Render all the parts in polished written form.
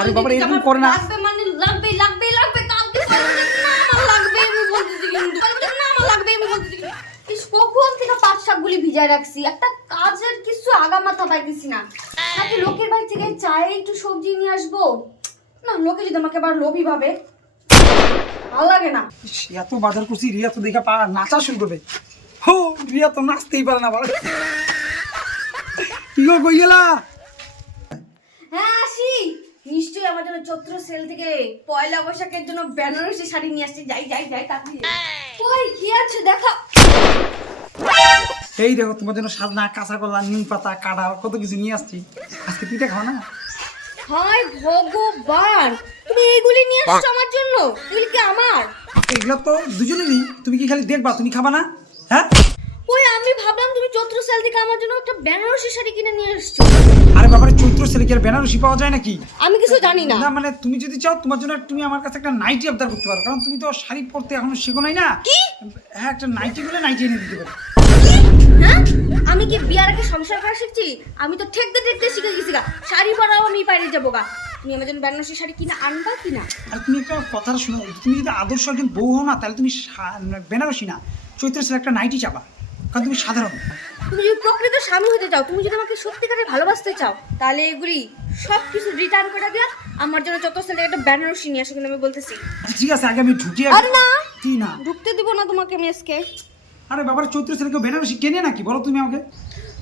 আরে বাবা এরকম করে না। লাগবে মানে লাগবে লাগবে লাগবে কালকে না আমার লাগবে আমি বলতেছি কিন্তু না আমার লাগবে আমি বলতেছি ইস কখন থেকে পাঁচ শাকগুলি ভিজায় রাখছি একটা কাজের কিছু আগা মাথা পাইতেছি না নাকি লোকের বাড়ি থেকে চায়ে একটু সবজি নিয়ে আসবো না লোকে যদি আমাকে আবার লোভী ভাবে ভালো লাগে না। এত বাজার করছি রিয়া তো দেখা নাচা শুরু করবে। হো রিয়া তো নাচতেই পারে না বলে। কি গো কই গেলা? হ্যাঁ আসি নিশ্চয়ই আমার জন্য চৈত্র সেল থেকে পয়লা বৈশাখের জন্য বেনারসি শাড়ি নিয়ে আসছি যাই যাই যাই তাড়াতাড়ি কই কি আছে দেখা। এই দেখো তোমার জন্য সাজনা কাঁচা কলা নিম পাতা কাঁড়া কত কিছু নিয়ে আসছি। আজকে পিঠা খাও না? হায় ভগবান তুমি এইগুলি নিয়ে আসছো আমার জন্য এগুলি কি আমার? এগুলো তো দুজনেরই। তুমি কি খালি দেখবা, তুমি খাবা না? হ্যাঁ ওই আমি ভাবলাম তুমি চৈত্র সেল থেকে আমার জন্য একটা বেনারসি শাড়ি কিনে নিয়ে আসছো। আরে বাবারে চৈত্র সেলে কি আর বেনারসি পাওয়া যায় নাকি? আমি কিছু জানি না। না মানে তুমি যদি চাও তোমার জন্য তুমি আমার কাছে একটা নাইটি আবদার করতে পারো, কারণ তুমি তো শাড়ি পরতে এখনো শেখো নাই না। কি? হ্যাঁ একটা নাইটি বলে নাইটি এনে দিতে পারো। হ্যাঁ আমি কি বিয়ার আগে সংসার করা শিখছি? আমি তো ঠেকতে ঠেকতে শিখে গেছি গা শাড়ি পরাও আমি বাইরে যাবো গা। তুমি আমার জন্য বেনারসি শাড়ি কিনে আনবা কিনা? আর তুমি একটা কথা শোনো, তুমি যদি আদর্শ একজন বউ হও না তাহলে তুমি বেনারসি না চৈত্র সেলে একটা নাইটি চাবা, কারণ তুমি সাধারণ। তুমি যদি প্রকৃত স্বামী হতে চাও, তুমি যদি আমাকে সত্যিকারে ভালোবাসতে চাও, তাহলে এগুলি সব কিছু রিটার্ন করে দিয়া আমার জন্য চৈত্র সেল থেকে একটা বেনারসি নিয়ে আসো কিন্তু আমি বলতেছি। আচ্ছা ঠিক আছে আগে আমি ঢুকিয়ে। আরে না কি না? ঢুকতে দিব না তোমাকে আমি আজকে। আরে বাবার চৈত্র সেলে কেউ বেনারসি কেনে নাকি বলো তুমি আমাকে?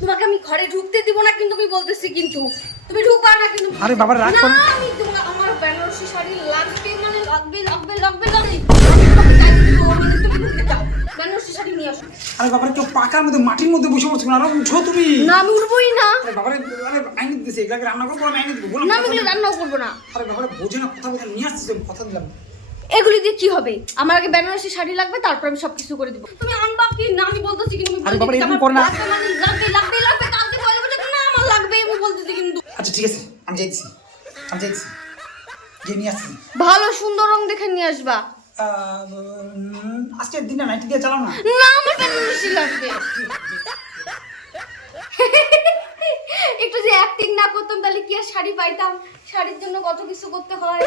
তোমাকে আমি ঘরে ঢুকতে দিব না কিন্তু আমি বলতেছি কিন্তু তুমি ঢুকবা না কিন্তু। আরে বাবা রাগ করো না আমি তোমার আমার বেনারসি শাড়ি লাগবে মানে লাগবে লাগবে লাগবে লাগবে তোমাকে চাই দিব মানে তুমি ঢুকতে চাও বেনারসি শাড়ি নিয়ে আসো। আরে বাবার কেউ পাকার মধ্যে মাটির মধ্যে বসে পড়ছো না, আরে উঠো তুমি। না আমি উঠবোই না। আরে বাবারে আরে আইনে দিতেছে এগুলাকে রান্না করবো, আমি আইনে দিব বলো না আমি এগুলো রান্নাও করবো না। আরে বাবারে বোঝে না, কথা বলে নিয়ে আসছিস, আমি কথা দিলাম। এগুলি দিয়ে কি হবে? আমার আগে বেনারসি শাড়ি লাগবে তারপর আমি সবকিছু করে দিব। তুমি আনবা কি না আমি বলতেছি কিন্তু আরে বাবা এরকম করে না। লাগবে লাগবে লাগবে কালকে বলে বলে না আমার লাগবে আমি বলতেছি কিন্তু। আচ্ছা ঠিক আছে আমি যাইছি, আমি যাইছি গিয়ে নিয়ে আসছি। ভালো সুন্দর রং দেখে নিয়ে আসবা। আজকের দিনটা নাইটি দিয়ে চালাও না। না আমার বেনারসি লাগবে। একটু যে অ্যাক্টিং না করতাম তাহলে কি আর শাড়ি পাইতাম? শাড়ির জন্য কত কিছু করতে হয়।